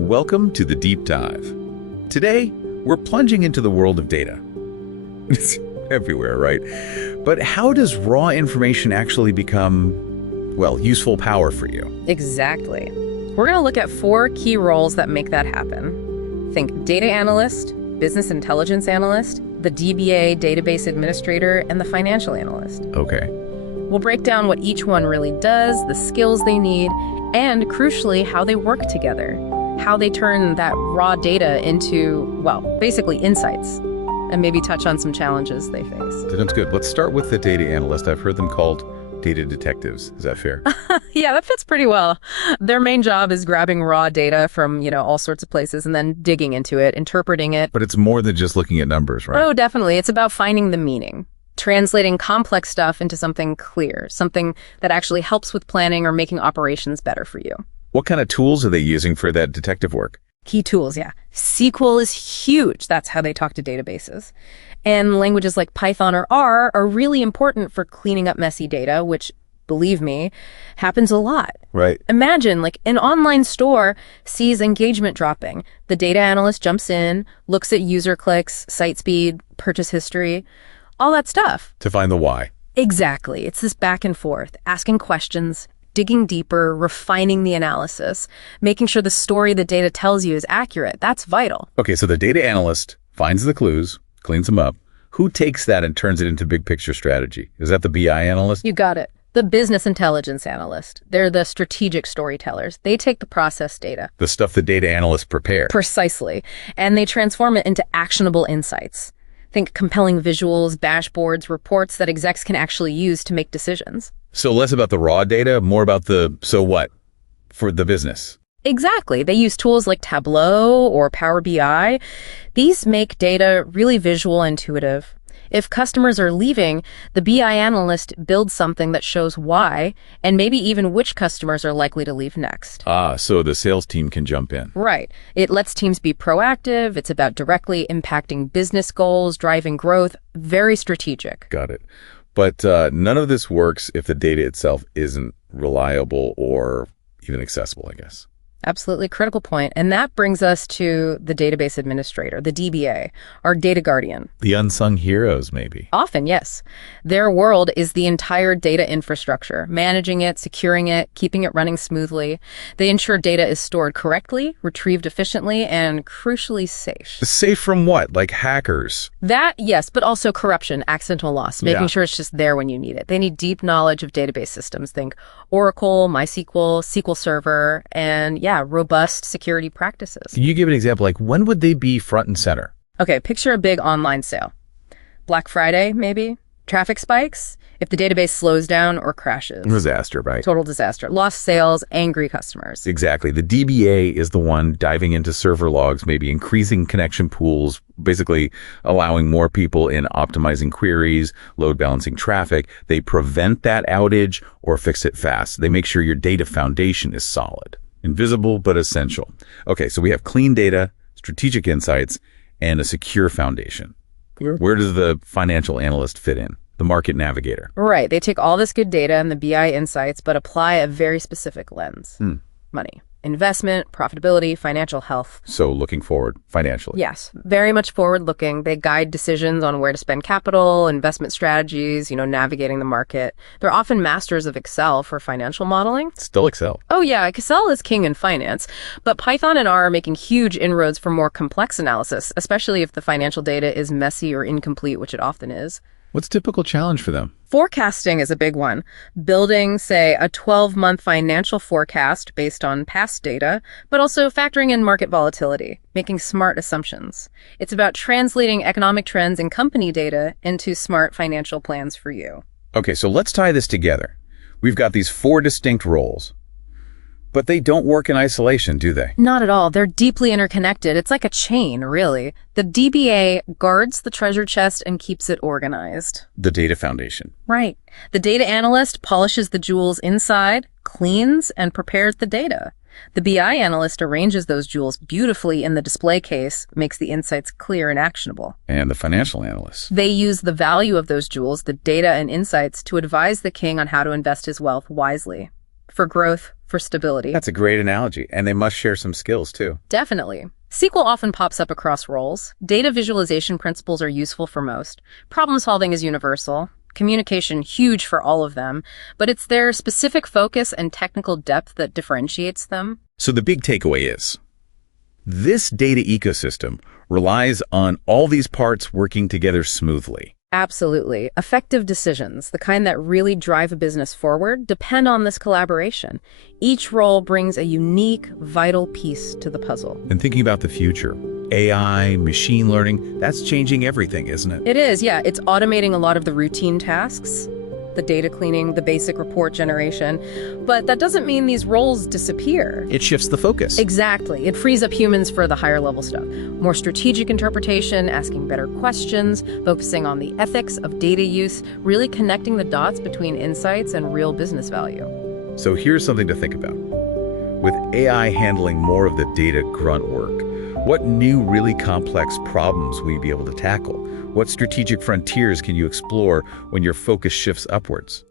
Welcome to the Deep Dive. Today, we're plunging into the world of data. It's everywhere, right? But how does raw information actually become, well, useful power for you? Exactly. We're going to look at 4 key roles that make that happen. Think Data Analyst, Business Intelligence Analyst, the DBA Database Administrator, and the Financial Analyst. Okay. We'll break down what each one really does, the skills they need, and crucially, how they work together. How they turn that raw data into, well, basically insights, and maybe touch on some challenges they face. Sounds good. Let's start with the data analyst. I've heard them called data detectives. Is that fair? Yeah, that fits pretty well. Their main job is grabbing raw data from, all sorts of places and then digging into it, interpreting it. But it's more than just looking at numbers, right? Oh, definitely. It's about finding the meaning, translating complex stuff into something clear, something that actually helps with planning or making operations better for you. What kind of tools are they using for that detective work? Key tools, yeah. SQL is huge. That's how they talk to databases. And languages like Python or R are really important for cleaning up messy data, which, believe me, happens a lot. Right. Imagine, an online store sees engagement dropping. The data analyst jumps in, looks at user clicks, site speed, purchase history, all that stuff. To find the why. Exactly. It's this back and forth, asking questions, digging deeper, refining the analysis, making sure the story the data tells you is accurate. That's vital. Okay, so the data analyst finds the clues, cleans them up. Who takes that and turns it into big picture strategy? Is that the BI analyst? You got it. The Business Intelligence Analyst. They're the strategic storytellers. They take the process data. The stuff the data analysts prepare. Precisely. And they transform it into actionable insights. Think compelling visuals, dashboards, reports that execs can actually use to make decisions. So less about the raw data, more about the so what for the business. Exactly. They use tools like Tableau or Power BI. These make data really visual and intuitive. If customers are leaving, the BI analyst builds something that shows why, and maybe even which customers are likely to leave next. So the sales team can jump in. Right. It lets teams be proactive. It's about directly impacting business goals, driving growth. Very strategic. Got it. But none of this works if the data itself isn't reliable or even accessible, I guess. Absolutely critical point. And that brings us to the database administrator, the DBA, our data guardian. The unsung heroes, maybe. Often, yes. Their world is the entire data infrastructure, managing it, securing it, keeping it running smoothly. They ensure data is stored correctly, retrieved efficiently, and crucially safe. Safe from what? Like hackers? That, yes, but also corruption, accidental loss, making sure it's just there when you need it. They need deep knowledge of database systems. Think Oracle, MySQL, SQL Server, and robust security practices. Can you give an example? Like when would they be front and center? Okay, picture a big online sale. Black Friday, maybe? Traffic spikes? If the database slows down or crashes. Disaster, right? Total disaster. Lost sales, angry customers. Exactly. The DBA is the one diving into server logs, maybe increasing connection pools, basically allowing more people in, optimizing queries, load balancing traffic. They prevent that outage or fix it fast. They make sure your data foundation is solid. Invisible, but essential. Okay, so we have clean data, strategic insights, and a secure foundation. Where does the financial analyst fit in? The market navigator. Right. They take all this good data and the BI insights, but apply a very specific lens. Money. Investment, profitability, financial health. So looking forward financially. Yes, very much forward-looking. They guide decisions on where to spend capital, investment strategies, navigating the market. They're often masters of Excel for financial modeling. Still Excel. Oh yeah, Excel is king in finance, but Python and R are making huge inroads for more complex analysis, especially if the financial data is messy or incomplete, which it often is. What's a typical challenge for them? Forecasting is a big one. Building, say, a 12-month financial forecast based on past data, but also factoring in market volatility, making smart assumptions. It's about translating economic trends and company data into smart financial plans for you. Okay, so let's tie this together. We've got these 4 distinct roles, but they don't work in isolation, do they? Not at all. They're deeply interconnected. It's like a chain, really. The DBA guards the treasure chest and keeps it organized. The data foundation. Right. The data analyst polishes the jewels inside, cleans, and prepares the data. The BI analyst arranges those jewels beautifully in the display case, makes the insights clear and actionable. And the financial analysts. They use the value of those jewels, the data and insights, to advise the king on how to invest his wealth wisely. for growth, for stability. That's a great analogy, and they must share some skills too. Definitely. SQL often pops up across roles. Data visualization principles are useful for most. Problem solving is universal. Communication, huge for all of them. But it's their specific focus and technical depth that differentiates them. So the big takeaway is, this data ecosystem relies on all these parts working together smoothly. Absolutely. Effective decisions, the kind that really drive a business forward, depend on this collaboration. Each role brings a unique, vital piece to the puzzle. And thinking about the future, AI, machine learning, that's changing everything, isn't it? It is, yeah. It's automating a lot of the routine tasks, the data cleaning, the basic report generation. But that doesn't mean these roles disappear. It shifts the focus. Exactly. It frees up humans for the higher level stuff. More strategic interpretation, asking better questions, focusing on the ethics of data use, really connecting the dots between insights and real business value. So here's something to think about. With AI handling more of the data grunt work, what new really complex problems will you be able to tackle? What strategic frontiers can you explore when your focus shifts upwards?